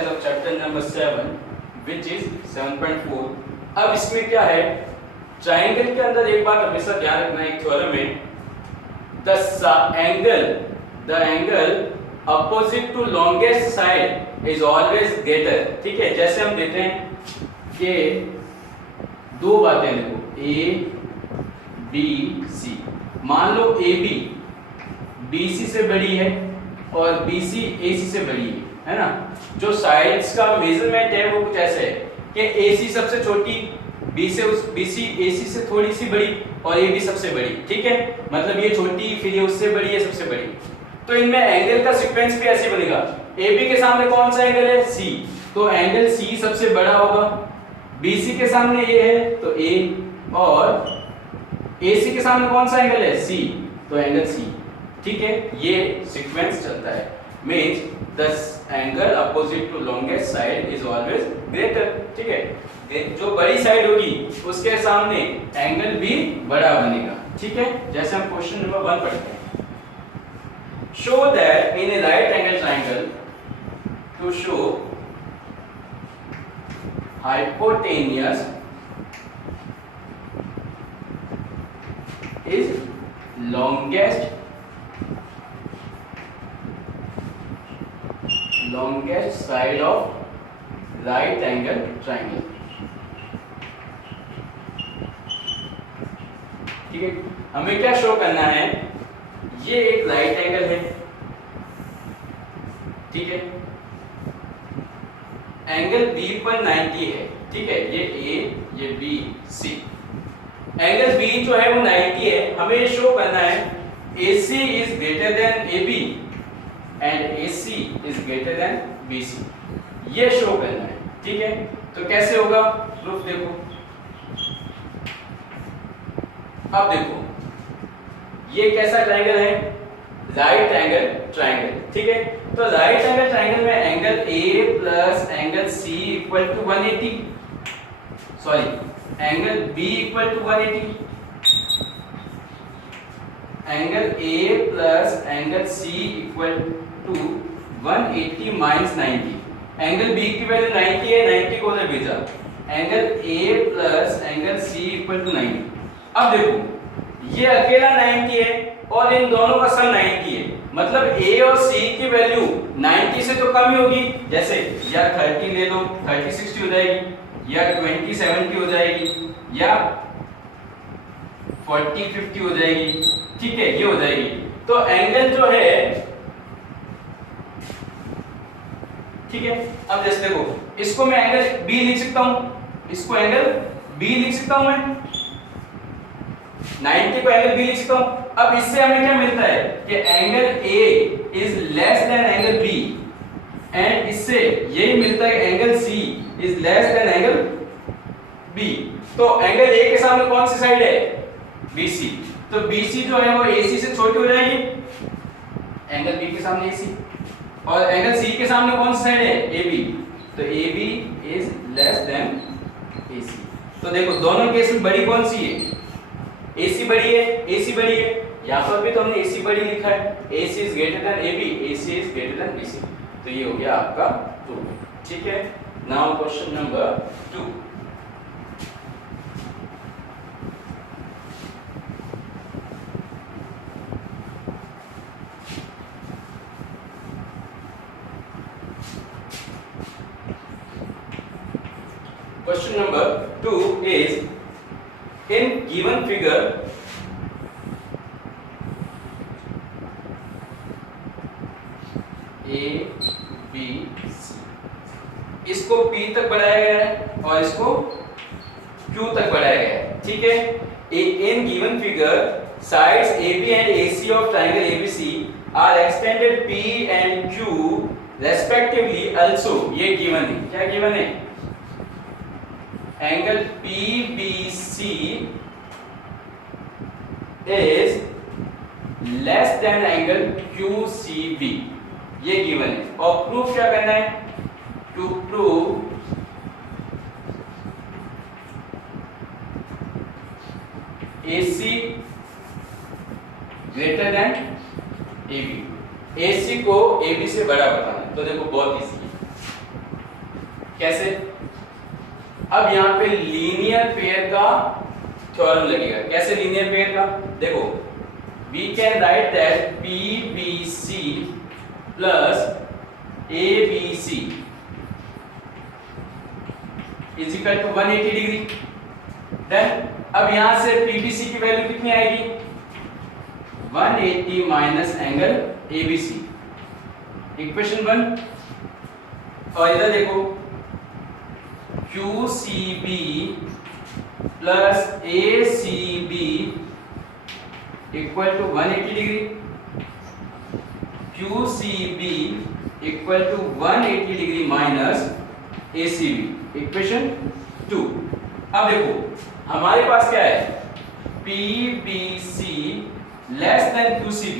exercise of chapter number 7 which is 7.4। अब इसमें क्या है, ट्राइंगल के अंदर एक बात हमेशा ध्यान रखना, एक थ्योरम है, the angle opposite to longest side is always greater। ठीक है, जैसे हम देते हैं कि दो बातें देखो, ए बी सी, मान लो ए बी BC से बड़ी है और BC AC से बड़ी है ना। जो साइड्स का मेजरमेंट है वो कुछ ऐसे है कि AC सबसे छोटी, BC AC से थोड़ी सी बड़ी और AB सबसे बड़ी। ठीक है, मतलब ये छोटी, फिर ये उससे बड़ी, ये सबसे बड़ी। तो इनमें एंगल का सीक्वेंस भी ऐसे बनेगा, AB के सामने कौन सा एंगल है, C, तो एंगल C सबसे बड़ा होगा। BC के सामने ये है तो A, और AC के सामने कौन सा एंगल है, C, तो एंगल C। ठीक है, ये सीक्वेंस चलता है, means the angle opposite to longest side is always greater. ठीक है, जो बड़ी साइड होगी उसके सामने एंगल भी बड़ा बनेगा। ठीक है, जैसे हम क्वेश्चन नंबर 1 पढ़ते हैं, show that in a right angle triangle to show hypotenuse is longest side of right angle triangle। ठीक है, हमें क्या शो करना है, ये एक राइट एंगल है। ठीक है, एंगल B पर 90 है। ठीक है, ये A, ये B, C, एंगल B जो है वो 90 है। हमें शो करना है AC is greater than AB and AC is greater than BC, ये शो करना है। ठीक है, तो कैसे होगा, प्रूफ देखो। अब देखो ये कैसा ट्रायंगल है, राइट एंगल ट्रायंगल। ठीक है, तो राइट एंगल ट्रायंगल में angle A plus angle C equal to 180, sorry angle B equal to 180, angle A plus angle C equal to 180 minus 90। Angle B की वैल्यू 90 है, 90 को उधर भेजा, angle A plus angle C equal to 90। अब देखो ये अकेला 90 है और इन दोनों का सम 90 है, मतलब A और C की वैल्यू 90 से तो कम ही होगी। जैसे या 30 ले लो, 30 60 हो जाएगी, या 20 70 हो जाएगी, या 40 50 हो जाएगी। ठीक है, ये हो जाएगी। तो एंगल जो है, ठीक है, अब जैसे देखो इसको मैं एंगल B लिख सकता हूं, इसको एंगल B लिख सकता हूं मैं, 90 को एंगल B लिख सकता हूं। अब इससे हमें क्या मिलता है कि angle A is less than angle B, and इससे यही मिलता है angle C is less than angle B। तो एंगल A के सामने कौन सी साइड है, BC, तो BC जो है वो AC से छोटी हो जाएगी, एंगल B के सामने AC, और एंगल C के सामने कौन सी साइड है, AB, तो AB is less than AC। तो देखो दोनों केस में बड़ी कौन सी है, AC बड़ी है, AC बड़ी है। यहाँ पर भी तो हमने AC बड़ी लिखा है, AC is greater than AB, AC is greater than BC, तो ये हो गया आपका प्रूफ। ठीक है, now question number 2। Question number 2 is, in given figure A, B, C, इसको P तक बढ़ाया गया है और इसको Q तक बढ़ाया गया है। ठीक है, in given figure sides AB and AC of triangle ABC are extended P and Q respectively also, ये given है, क्या given है, angle PBC is less than angle QCB, ये गिवन है। और प्रूफ क्या करना है, to prove AC greater than AB, AC को AB से बड़ा बताना है। तो देखो बहुत इजी है, कैसे? अब यहाँ पे लीनियर पेयर का थ्योरम लगेगा। कैसे लीनियर पेयर का? देखो, we can write that PBC plus ABC is equal to 180 degree. Then अब यहां से PBC की वैल्यू कितनी आएगी? 180 माइनस एंगल ABC, इक्वेशन 1। और इधर देखो, QCB plus ACB equal to 180 degree. QCB equal to 180 degree minus ACB, equation 2। अब देखो हमारे पास क्या है? PBC लेस देन QCB,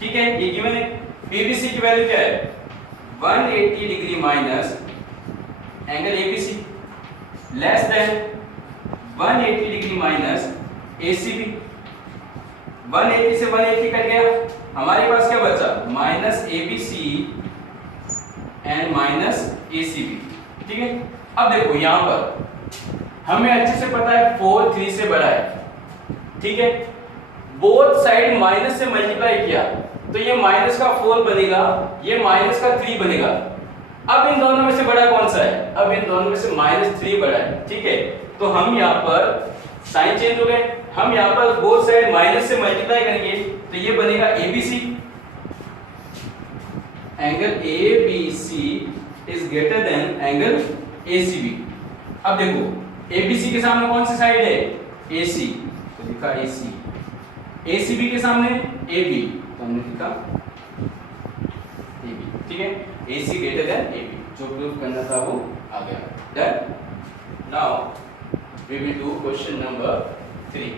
ठीक है, ये गिवन है। PBC की वैल्यू क्या है? 180 degree minus angle ABC less than 180 degree minus ACB। 180 से 180 कट गया, हमारे पास क्या बचा? Minus ABC and minus ACB, ठीक है। अब देखो यहां पर हमें अच्छे से पता है 4 3 से बड़ा है, ठीक है। बोथ साइड माइनस से मल्टीप्लाई किया तो ये माइनस का 4 बनेगा, ये माइनस का 3 बनेगा। अब इन दोनों में से बड़ा कौन सा है? अब इन दोनों में से -3 बड़ा है, ठीक है। तो हम यहाँ पर साइन चेंज हो गए, हम यहाँ पर बोथ साइड माइनस से मल्टीप्लाई करेंगे तो ये बनेगा ABC। Angle ABC is greater than angle ACB। अब देखो ABC के सामने कौन सी साइड है? AC, तो लिखा AC। ACB के सामने AB, तो हमने लिखा AB, ठीक है। AC ग्रेटर देन AB, जो प्रूव करना था वो आ गया। Done. Now we will do question number 3।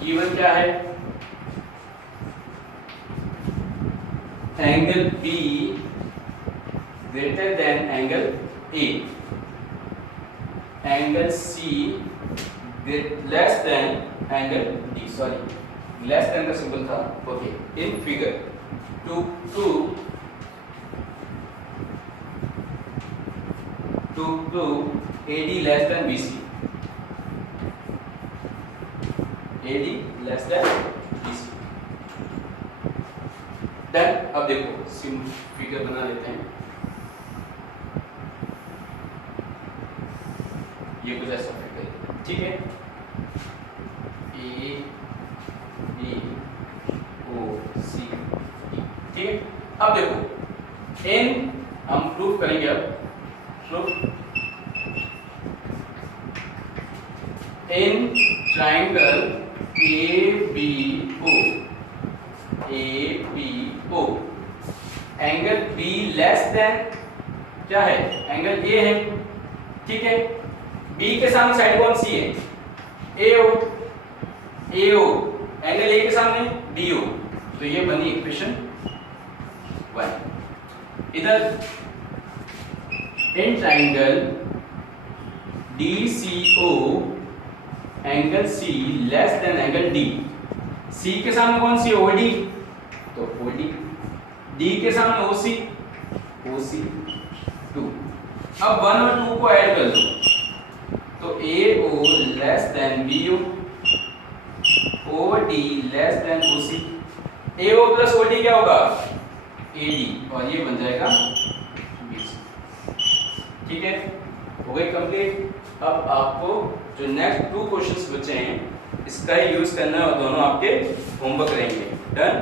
Given क्या है? Angle B greater than angle A, angle C less than angle D, sorry less than का सिंबल था, okay. In figure 2 AD less than BC, AD less than BC। Done. अब देखो figure बना लेते हैं। ये कुछ ऐसा फिगर, ठीक है। A B O C D, ठीक है। अब देखो इन हम प्रूफ करेंगे। अब proof in triangle ABO angle B less than क्या है? एंगल A है, ठीक है। B के सामने साइड कौन सी है? AO, एंगल A के सामने DO, तो ये बनी इक्वेशन 1। इधर in triangle DCO angle C less than angle D, C के सामने कौन सी है? OD, तो OD। D के सामने OC2। अब 1 और 2 को ऐड कर दो तो AO less than BO, OD less than OC। AO plus OD क्या होगा? AD, और ये बन जाएगा BC, ठीक है। हो गई कंप्लीट। अब आपको जो नेक्स्ट 2 क्वेश्चंस बचे हैं इसका यूज करना है और दोनों आपके होमवर्क रहेंगे। डन।